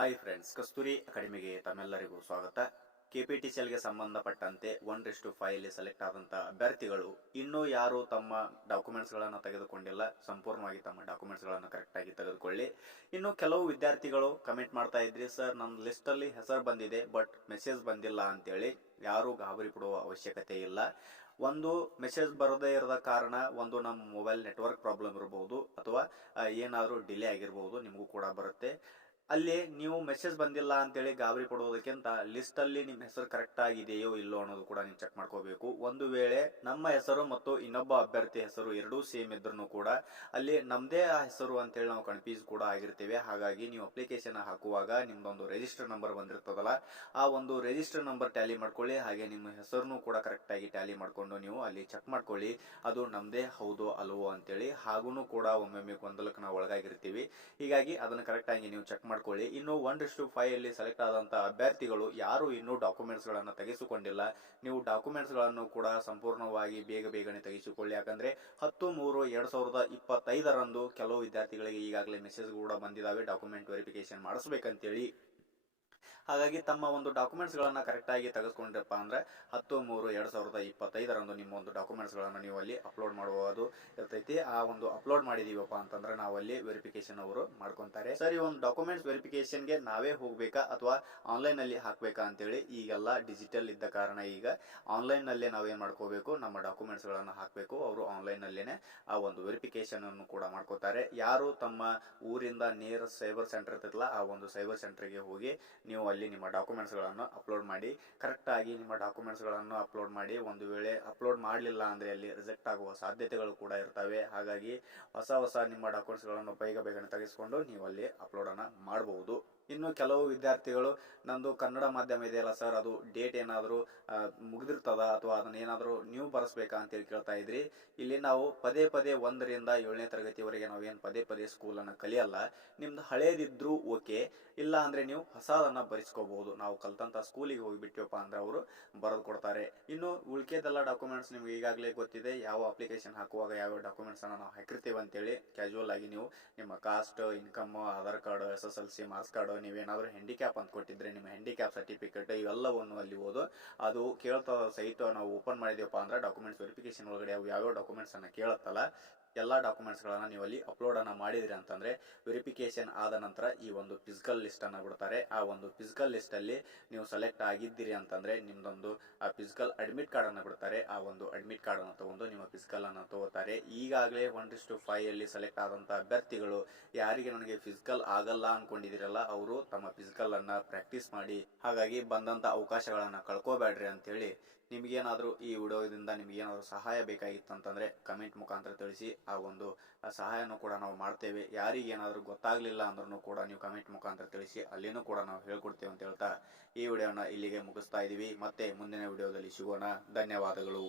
Hi friends, ಕಸ್ತೂರಿ ಅಕಾಡೆಮಿಗೆ ತಮ್ಮೆಲ್ಲರಿಗೂ ಸ್ವಾಗತ. KPTCL ಗೆ ಸಂಬಂಧಪಟ್ಟಂತೆ 1:5 ಅಲ್ಲಿ ಸೆಲೆಕ್ಟ್ ಆದಂಥ ಅಭ್ಯರ್ಥಿಗಳು ಇನ್ನೂ ಯಾರು ತಮ್ಮ ಡಾಕ್ಯುಮೆಂಟ್ಸ್ಗಳನ್ನು ತೆಗೆದುಕೊಂಡಿಲ್ಲ, ಸಂಪೂರ್ಣವಾಗಿ ತಮ್ಮ ಡಾಕ್ಯುಮೆಂಟ್ಸ್ಗಳನ್ನು ಕರೆಕ್ಟಾಗಿ ತೆಗೆದುಕೊಳ್ಳಿ. ಇನ್ನು ಕೆಲವು ವಿದ್ಯಾರ್ಥಿಗಳು ಕಮೆಂಟ್ ಮಾಡ್ತಾ ಇದ್ರಿ, ಸರ್ ನನ್ನ ಲಿಸ್ಟಲ್ಲಿ ಹೆಸರು ಬಂದಿದೆ ಬಟ್ ಮೆಸೇಜ್ ಬಂದಿಲ್ಲ ಅಂತೇಳಿ. ಯಾರೂ ಗಾಬರಿ ಪಡುವ ಅವಶ್ಯಕತೆ ಇಲ್ಲ. ಒಂದು ಮೆಸೇಜ್ ಬರದೇ ಇರದ ಕಾರಣ ಒಂದು ನಮ್ಮ ಮೊಬೈಲ್ ನೆಟ್ವರ್ಕ್ ಪ್ರಾಬ್ಲಮ್ ಇರಬಹುದು, ಅಥವಾ ಏನಾದರೂ ಡಿಲೇ ಆಗಿರ್ಬೋದು, ನಿಮಗೂ ಕೂಡ ಬರುತ್ತೆ. ಅಲ್ಲಿ ನೀವು ಮೆಸೇಜ್ ಬಂದಿಲ್ಲ ಅಂತೇಳಿ ಗಾಬರಿ ಪಡುವುದಕ್ಕಿಂತ ಲಿಸ್ಟಲ್ಲಿ ನಿಮ್ಮ ಹೆಸರು ಕರೆಕ್ಟ್ ಆಗಿದೆಯೋ ಇಲ್ಲೋ ಅನ್ನೋದು ಕೂಡ ನೀವು ಚೆಕ್ ಮಾಡ್ಕೋಬೇಕು. ಒಂದು ವೇಳೆ ನಮ್ಮ ಹೆಸರು ಮತ್ತು ಇನ್ನೊಬ್ಬ ಅಭ್ಯರ್ಥಿ ಹೆಸರು ಎರಡೂ ಸೇಮ್ ಇದ್ರೂ ಕೂಡ ಅಲ್ಲಿ ನಮ್ಮದೇ ಆ ಹೆಸರು ಅಂತೇಳಿ ನಾವು ಕನ್ಫ್ಯೂಸ್ ಕೂಡ ಆಗಿರ್ತೀವಿ. ಹಾಗಾಗಿ ನೀವು ಅಪ್ಲಿಕೇಶನ್ ಹಾಕುವಾಗ ನಿಮ್ದೊಂದು ರಿಜಿಸ್ಟರ್ ನಂಬರ್ ಬಂದಿರ್ತದಲ್ಲ, ಆ ಒಂದು ರಿಜಿಸ್ಟರ್ ನಂಬರ್ ಟ್ಯಾಲಿ ಮಾಡ್ಕೊಳ್ಳಿ. ಹಾಗೆ ನಿಮ್ಮ ಹೆಸರನ್ನು ಕೂಡ ಕರೆಕ್ಟಾಗಿ ಟ್ಯಾಲಿ ಮಾಡಿಕೊಂಡು ನೀವು ಅಲ್ಲಿ ಚೆಕ್ ಮಾಡ್ಕೊಳ್ಳಿ, ಅದು ನಮ್ಮದೇ ಹೌದು ಅಲ್ವೋ ಅಂತೇಳಿ. ಹಾಗೂ ಕೂಡ ಒಮ್ಮೊಮ್ಮೆ ಗೊಂದಲಕ್ಕೆ ನಾವು ಒಳಗಾಗಿರ್ತೀವಿ. ಹೀಗಾಗಿ ಅದನ್ನು ಕರೆಕ್ಟಾಗಿ ನೀವು ಚೆಕ್ ಮಾಡ್ಕೊಳ್ಳಿ. ಇನ್ನು 1:5 ಅಲ್ಲಿ ಸೆಲೆಕ್ಟ್ ಆದಂತ ಅಭ್ಯರ್ಥಿಗಳು ಯಾರು ಇನ್ನೂ ಡಾಕ್ಯುಮೆಂಟ್ಸ್ ಗಳನ್ನು ತೆಗೆಸಿಕೊಂಡಿಲ್ಲ, ನೀವು ಡಾಕ್ಯುಮೆಂಟ್ಸ್ ಗಳನ್ನು ಕೂಡ ಸಂಪೂರ್ಣವಾಗಿ ಬೇಗನೆ ತೆಗೆಸಿಕೊಳ್ಳಿ. ಯಾಕಂದ್ರೆ 10/3/2025 ಕೆಲವು ವಿದ್ಯಾರ್ಥಿಗಳಿಗೆ ಈಗಾಗಲೇ ಮೆಸೇಜ್ ಕೂಡ ಬಂದಿದ್ದಾವೆ ಡಾಕ್ಯುಮೆಂಟ್ ವೆರಿಫಿಕೇಶನ್ ಮಾಡಿಸ್ಬೇಕಂತೇಳಿ. ಹಾಗಾಗಿ ತಮ್ಮ ಒಂದು ಡಾಕ್ಯುಮೆಂಟ್ಸ್ ಗಳನ್ನ ಕರೆಕ್ಟ್ ಆಗಿ ತೆಗೆದುಕೊಂಡ್ರಪ್ಪ ಅಂದ್ರೆ 10/3/2025 ನಿಮ್ಮ ಒಂದು ಡಾಕ್ಯುಮೆಂಟ್ಸ್ ಗಳನ್ನ ನೀವು ಅಲ್ಲಿ ಅಪ್ಲೋಡ್ ಮಾಡುವುದು ಇರ್ತೈತಿ. ಆ ಒಂದು ಅಪ್ಲೋಡ್ ಮಾಡಿದೀವಪ್ಪ ಅಂತಂದ್ರೆ ನಾವು ಅಲ್ಲಿ ವೆರಿಫಿಕೇಶನ್ ಅವರು ಮಾಡ್ಕೊಂತಾರೆ. ಸರಿ, ಒಂದು ಡಾಕ್ಯುಮೆಂಟ್ಸ್ ವೆರಿಫಿಕೇಶನ್ಗೆ ನಾವೇ ಹೋಗ್ಬೇಕಾ ಅಥವಾ ಆನ್ಲೈನ್ ಅಲ್ಲಿ ಹಾಕ್ಬೇಕಾ ಅಂತೇಳಿ. ಈಗೆಲ್ಲ ಡಿಜಿಟಲ್ ಇದ್ದ ಕಾರಣ ಈಗ ಆನ್ಲೈನ್ ನಲ್ಲೇ ನಾವೇನ್ ಮಾಡ್ಕೋಬೇಕು, ನಮ್ಮ ಡಾಕ್ಯುಮೆಂಟ್ಸ್ ಗಳನ್ನ ಹಾಕಬೇಕು. ಅವರು ಆನ್ಲೈನ್ ನಲ್ಲೇನೆ ಆ ಒಂದು ವೆರಿಫಿಕೇಶನ್ ಅನ್ನು ಕೂಡ ಮಾಡ್ಕೋತಾರೆ. ಯಾರು ತಮ್ಮ ಊರಿಂದ ನೇರ ಸೈಬರ್ ಸೆಂಟರ್ ಇರ್ತೈತಲ್ಲ, ಆ ಒಂದು ಸೈಬರ್ ಸೆಂಟರ್ಗೆ ಹೋಗಿ ನೀವು ಅಲ್ಲಿ ನಿಮ್ಮ ಡಾಕ್ಯುಮೆಂಟ್ಸ್ ಗಳನ್ನು ಅಪ್ಲೋಡ್ ಮಾಡಿ. ಕರೆಕ್ಟ್ ಆಗಿ ನಿಮ್ಮ ಡಾಕ್ಯುಮೆಂಟ್ಸ್ ಗಳನ್ನು ಅಪ್ಲೋಡ್ ಮಾಡಿ. ಒಂದು ವೇಳೆ ಅಪ್ಲೋಡ್ ಮಾಡಲಿಲ್ಲ ಅಂದ್ರೆ ಅಲ್ಲಿ ರಿಜೆಕ್ಟ್ ಆಗುವ ಸಾಧ್ಯತೆಗಳು ಕೂಡ ಇರ್ತವೆ. ಹಾಗಾಗಿ ಹೊಸ ನಿಮ್ಮ ಡಾಕ್ಯುಮೆಂಟ್ಸ್ ಗಳನ್ನು ಬೇಗನೆ ತೆಗೆದುಕೊಂಡು ನೀವು ಅಲ್ಲಿ ಅಪ್ಲೋಡ್ ಅನ್ನ ಮಾಡಬಹುದು. ಇನ್ನು ಕೆಲವು ವಿದ್ಯಾರ್ಥಿಗಳು, ನಂದು ಕನ್ನಡ ಮಾಧ್ಯಮ ಇದೆಯಲ್ಲ ಸರ್, ಅದು ಡೇಟ್ ಏನಾದರೂ ಮುಗಿದಿರ್ತದ ಅಥವಾ ಅದನ್ನ ಏನಾದರೂ ನೀವು ಬರೆಸ್ಬೇಕಾ ಅಂತೇಳಿ ಕೇಳ್ತಾ ಇದ್ರಿ. ಇಲ್ಲಿ ನಾವು ಪದೇ 1ರಿಂದ 7ನೇ ತರಗತಿವರೆಗೆ ನಾವೇನು ಪದೇ ಸ್ಕೂಲನ್ನು ಕಲಿಯಲ್ಲ. ನಿಮ್ದು ಹಳೇದಿದ್ರು ಓಕೆ, ಇಲ್ಲ ಅಂದ್ರೆ ನೀವು ಹೊಸದನ್ನ ಬರೆಸ್ಕೋಬಹುದು. ನಾವು ಕಲ್ತಂತ ಸ್ಕೂಲಿಗೆ ಹೋಗಿಬಿಟ್ಟಿವಪ್ಪ ಅಂದ್ರೆ ಅವರು ಬರೆದು ಕೊಡ್ತಾರೆ. ಇನ್ನು ಉಳ್ಕೆದೆಲ್ಲ ಡಾಕ್ಯುಮೆಂಟ್ಸ್ ನಿಮ್ಗೆ ಈಗಾಗಲೇ ಗೊತ್ತಿದೆ, ಯಾವ ಅಪ್ಲಿಕೇಶನ್ ಹಾಕುವಾಗ ಯಾವ ಡಾಕ್ಯುಮೆಂಟ್ಸ್ ಅನ್ನ ನಾವು ಹಾಕಿರ್ತೀವಿ ಅಂತೇಳಿ. ಕ್ಯಾಶುವಲ್ ಆಗಿ ನೀವು ನಿಮ್ಮ cost, income, Aadhaar card, SSLC marks card, ನೀವೇನಾದ್ರೂ ಹ್ಯಾಂಡಿಕ್ಯಾಪ್ ಅಂತ ಕೊಟ್ಟಿದ್ರೆ ನಿಮ್ಮ ಹ್ಯಾಂಡಿಕ್ಯಾಪ್ ಸರ್ಟಿಫಿಕೇಟ್ ಇವೆಲ್ಲವನ್ನು ಅಲ್ಲಿ ಓದು. ಅದು ಕೇಳ್ತಾ ಸಹಿತ ನಾವು ಓಪನ್ ಮಾಡಿದೀವಪ್ಪ ಅಂದ್ರೆ ಡಾಕ್ಯುಮೆಂಟ್ಸ್ ವೆರಿಫಿಕೇಶನ್ ಒಳಗಡೆ ಅವು ಯಾವ್ಯಾವ ಡಾಕ್ಯುಮೆಂಟ್ಸ್ ಅನ್ನ ಕೇಳುತ್ತಲ್ಲ, ಎಲ್ಲ ಡಾಕ್ಯುಮೆಂಟ್ಸ್ ಗಳನ್ನ ನೀವು ಅಲ್ಲಿ ಅಪ್ಲೋಡ್ ಅನ್ನ ಮಾಡಿದ್ರಿ ಅಂತಂದ್ರೆ ವೆರಿಫಿಕೇಶನ್ ಆದ ನಂತರ ಈ ಒಂದು ಫಿಸಿಕಲ್ ಲಿಸ್ಟ್ ಅನ್ನ ಬಿಡ್ತಾರೆ. ಆ ಒಂದು ಫಿಸಿಕಲ್ ಲಿಸ್ಟ್ ಅಲ್ಲಿ ನೀವು ಸೆಲೆಕ್ಟ್ ಆಗಿದ್ದೀರಿ ಅಂತಂದ್ರೆ ನಿಮ್ದೊಂದು ಆ ಫಿಸಿಕಲ್ ಅಡ್ಮಿಟ್ ಕಾರ್ಡ್ ಅನ್ನ ಬಿಡ್ತಾರೆ. ಆ ಒಂದು ಅಡ್ಮಿಟ್ ಕಾರ್ಡ್ ಅನ್ನು ತಗೊಂಡು ನಿಮ್ಮ ಫಿಸಿಕಲ್ ಅನ್ನ ತಗೋತಾರೆ. ಈಗಾಗಲೇ 1:5 ಅಲ್ಲಿ ಸೆಲೆಕ್ಟ್ ಆದಂತ ಅಭ್ಯರ್ಥಿಗಳು ಯಾರಿಗೆ ನನಗೆ ಫಿಸಿಕಲ್ ಆಗಲ್ಲ ಅನ್ಕೊಂಡಿದಿರಲ್ಲ, ಅವರು ತಮ್ಮ ಫಿಸಿಕಲ್ ಅನ್ನ ಪ್ರಾಕ್ಟೀಸ್ ಮಾಡಿ. ಹಾಗಾಗಿ ಬಂದಂತ ಅವಕಾಶಗಳನ್ನ ಕಳ್ಕೋಬೇಡ್ರಿ ಅಂತ ಹೇಳಿ. ನಿಮ್ಗೇನಾದ್ರೂ ಈ ವಿಡಿಯೋದಿಂದ ನಿಮ್ಗೇನಾದ್ರೂ ಸಹಾಯ ಬೇಕಾಗಿತ್ತು ಅಂತಂದ್ರೆ ಕಮೆಂಟ್ ಮುಖಾಂತರ ತಿಳಿಸಿ. ಆ ಒಂದು ಸಹಾಯನೂ ಕೂಡ ನಾವು ಮಾಡ್ತೇವೆ. ಯಾರಿಗೇನಾದ್ರೂ ಗೊತ್ತಾಗ್ಲಿಲ್ಲ ಅಂದ್ರೂ ಕೂಡ ನೀವು ಕಮೆಂಟ್ ಮುಖಾಂತರ ತಿಳಿಸಿ, ಅಲ್ಲಿನೂ ಕೂಡ ನಾವು ಹೇಳ್ಕೊಡ್ತೇವೆ ಅಂತ ಹೇಳ್ತಾ ಈ ವಿಡಿಯೋನ ಇಲ್ಲಿಗೆ ಮುಗಿಸ್ತಾ ಇದೀವಿ. ಮತ್ತೆ ಮುಂದಿನ ವಿಡಿಯೋದಲ್ಲಿ ಸಿಗೋಣ. ಧನ್ಯವಾದಗಳು.